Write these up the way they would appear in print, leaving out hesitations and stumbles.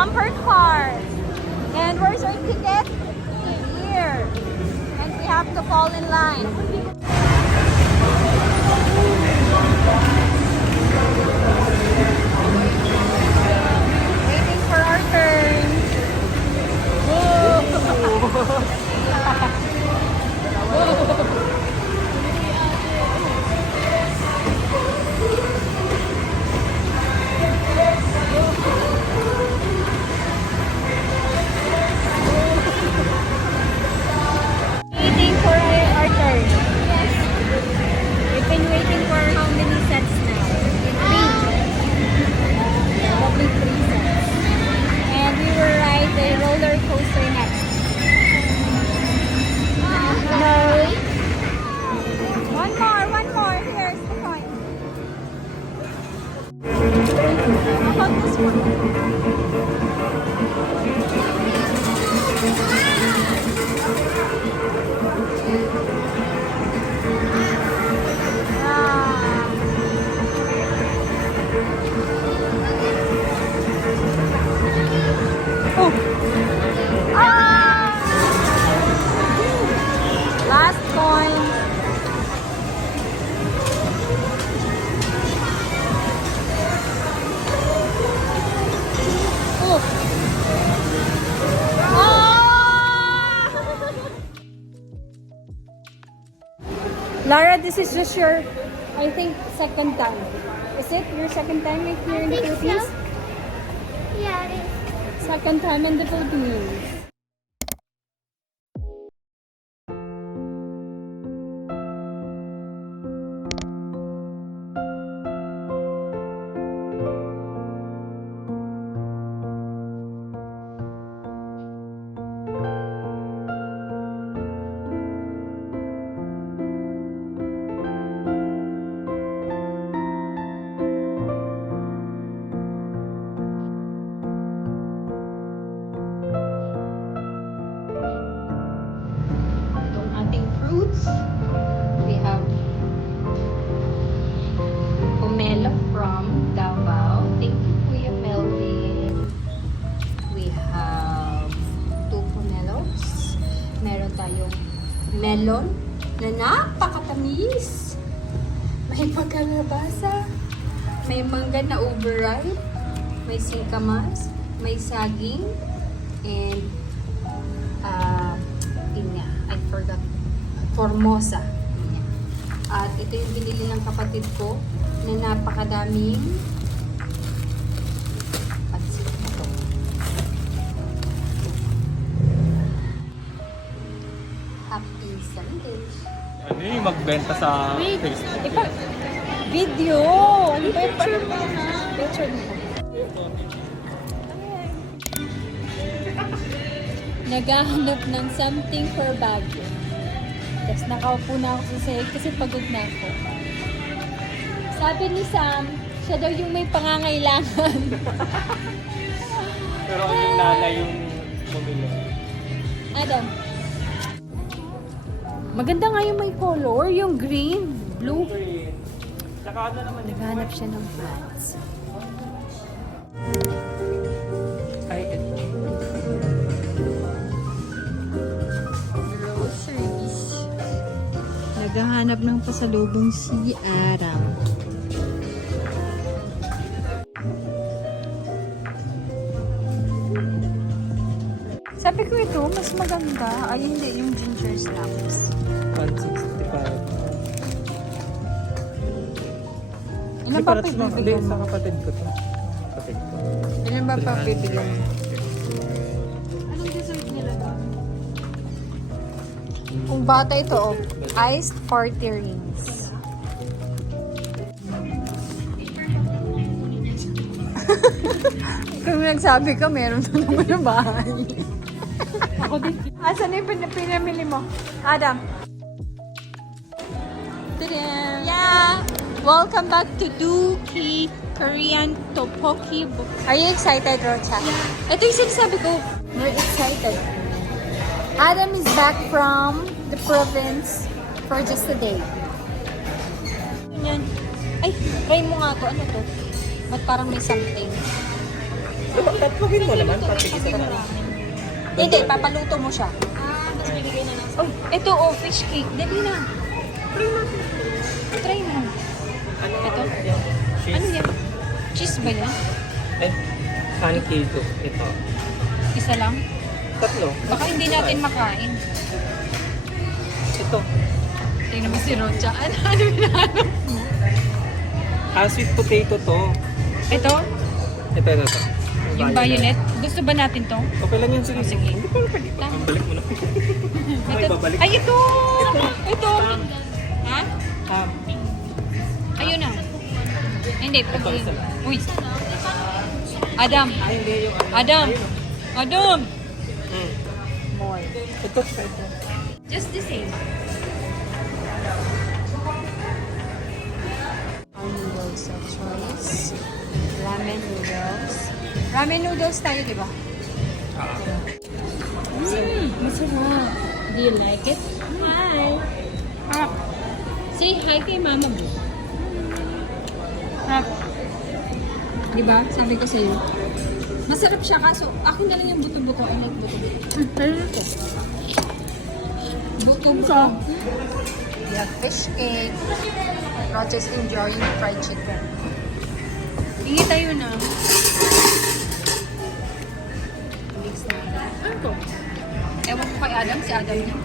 bumper cars. And where's our ticket? Here. And we have to fall in line. Waiting for our turn. Waiting for our turn. Yes. We've been waiting for how many sets now? Three. Probably 3 sets. And we will ride the roller coaster next. No. One more. Here's the point. How about this one? Last coin. Oh. Lara, this is just your, I think, second time. Is it your second time here in the Philippines? So. Yeah, it is. Second time in the Philippines. Fruits. We have pomelo from Davao. Thank you, Kuya Melvin. We have 2 pomelos. Meron tayong melon na napakatamis. May pagkalabasa. May mangga na overripe. May singkamas. May saging. And I forgot. Formosa. At ito yung binili ng kapatid ko na napakadaming pansit na to. Happy Sunday. Ano yung magbenta sa Facebook? Video! Ano ba yung picture mo na? Picture mo. Naghahanap ng something for Baguio. Tapos nakaupo na ako sa sahig kasi pagod na ako. Sabi ni Sam, siya daw yung may pangangailangan. Pero yung nanay yung bumili. Adam. Maganda nga yung may color, yung green, blue. Green. Tsaka ano naman yung Naghanap siya ng pants. ay ito. Groceries. Naghahanap ng pasalubong si Aram. Sabi ko ito, mas maganda. Ay, hindi. Yung ginger snaps. 165. Ilan ba pibibigyan Sa mo? kapatid ko to. Kapatid ko. Ilan ba pa pibigyan mo? Anong dessert nila ba? Kung bata ito, oh, iced party rings. Kung nagsabi ka, meron na naman na bahay. Ako din. Asan yung pinamili mo? Adam. Ta-da! Yeah! Welcome back to Dookie Korean Tteokbokki. Are you excited, Rocha? Yeah. Ito yung sinasabi ko. We're excited. Adam is back from the province for just a day. Yan. Ay, try mo nga to. Ano to? Ba't parang may something? Tatlogin mo naman, pati isa Yung na. ramen. Hindi, papaluto mo siya. Tapos bibigay na lang. Oh, ito oh, fish cake. Dali na. Try mo. Ito? Cheese. Ano yan? Cheese ba yan? Eh, pancake ito. Isa lang? Tatlo. Baka hindi natin makain. Ito. Tingnan mo si Rocha. Ano hinahanap mo? Sweet potato to. Ito? Ito. Yung bayonet? Gusto ba natin to? Okay lang yan, sige. Sige. Hindi pa pwede. Tama. Balik mo na. Okay, babalik. Ay, ito! Ito! Ha? Ham. Ayun na. Hindi, pag Ito, isa lang. Uy. Adam. Ay, hindi yung ano. Adam. Ayun. Adam. Hmm. More. Ito. Just the same. Our noodles of choice. Ramen noodles. Ramen noodles tayo, di ba? Masarap. Do you like it? Hi. Say hi kay mama mo. Di ba? Sabi ko sa'yo. Masarap siya kaso ako na lang yung buto-buto. I like buto-buto. Pero ito. Buto-buto. We have fish cake. Roger's enjoying fried chicken. Hingi tayo na. Mix na. Ano to? Ewan ko kay Adam. Si Adam niya.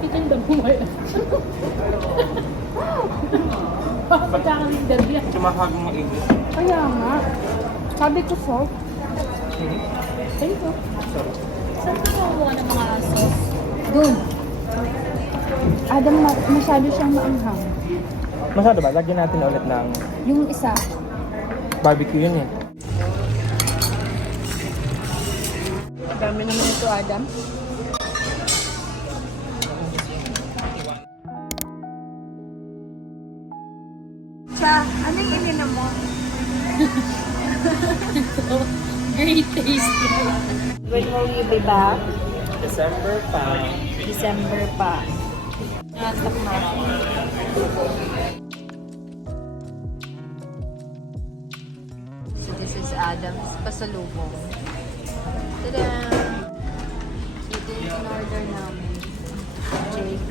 Itinda mo ngayon. Pagkakamindad yan. Tumahag mo English. Kaya nga. Sabi ko salt. Thank you. Sorry. Saan ka kumuha ng mga sauce? Doon. Adam, masyado siyang maanghang. Masyado ba? Lagyan natin ulit ng Yung isa. barbecue yun eh. Dami naman ito, Adam. Sa, ano yung inina mo? Great taste. When will you be back? December pa. December pa. Natak na. So this is Adam's pasalubong. Tada! So ito yung in-order namin. Jake.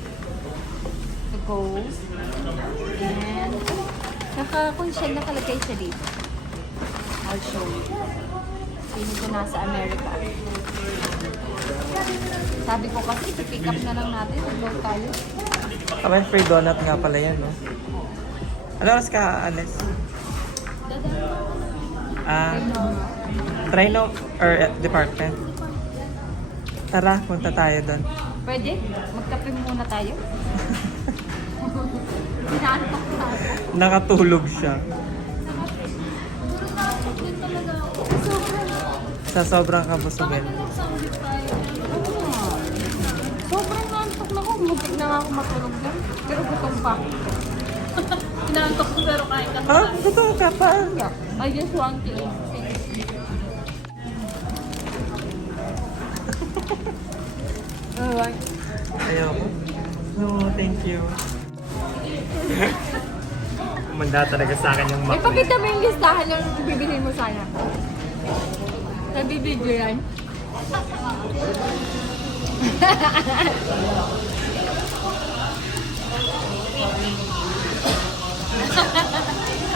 The gold. And kung siya nakalagay siya dito. I'll show you. Sino ito nasa America. Sabi ko kasi, pick up na lang natin. Mag-vlog tayo. May free donut nga pala yan, no? Ano oras ka, Alice? Trino or department? Tara, punta tayo doon. Pwede? Magkape muna tayo? Inaantok na ako. Nakatulog siya. Sa sobrang kabusugin. Sobrang naantok na ako. Muntik na nga ako matulog doon. Pero gutom pa. Inaantok ko pero kain ka Ha? Gusto ka pa? I just want to eat. Alright. Ayoko. No, thank you. Kumanda talaga sa akin yung makli. Ipakita mo yung listahan ng bibilhin mo sana. Nabibidyo yan.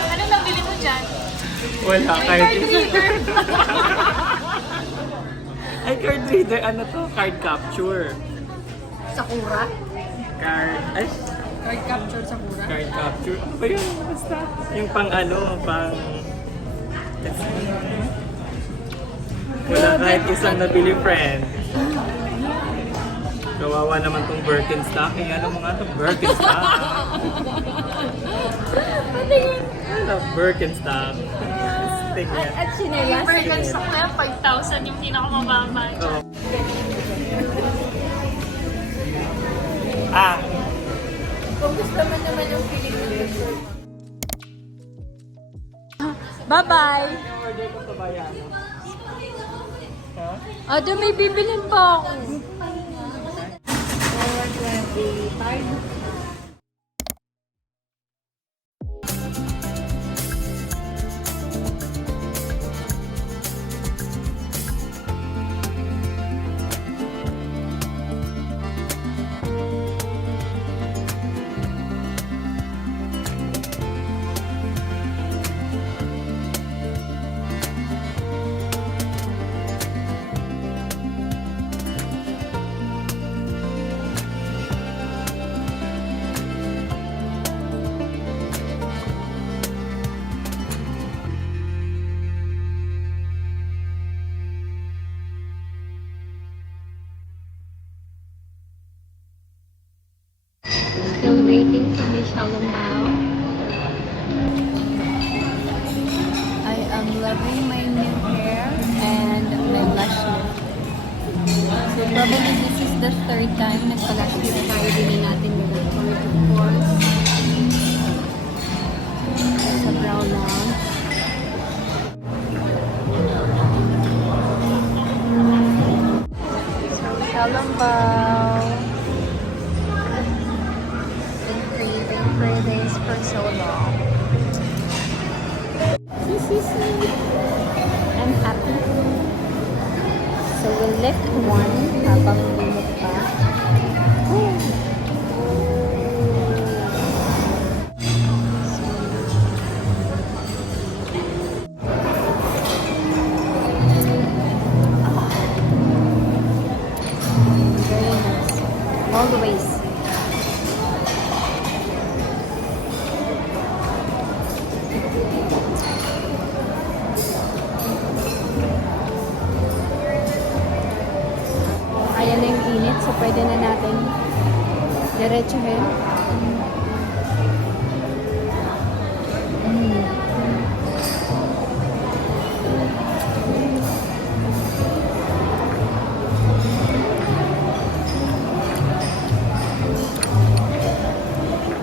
Ano lang bili mo dyan? Wala, card reader. Ay, card reader. Ano to? Card capture. Sakura? Card... Ay, Card capture Sakura? card capture. Ano ba yun? Basta. Yung pang ano, pang... Wala kahit isang nabili, friend. Kawawa naman tong Birkenstock. Eh, alam mo nga itong Birkenstock. Pati yun. Ano, Birkenstock. Stick yan. At sinelas. Birkenstock na yan, 5,000 yung pinakamababa. Oo. Ah, Kung gusto mo naman yung Philippine Bye-bye! Order ko sa bayan. Ha? Ado, may bibilin pa ako. 425. Still waiting for my Shalom now. I am loving my new hair and my blush look. So probably this is the third time nagpa-lash look tayo din natin yung of course. Sa brow lang. So Shalom Bao. Craving for this for so long. I'm happy. So we'll lift one habang lumot pa. Very nice. All the ways. Ayan na yung init, so pwede na natin diretsuhin.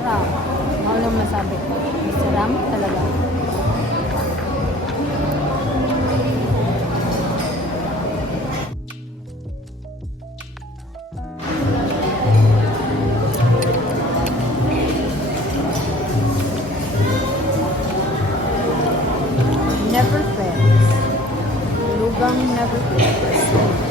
Wow, ano lang masabi ko. Masarap talaga. Never fails. Lugang never fails.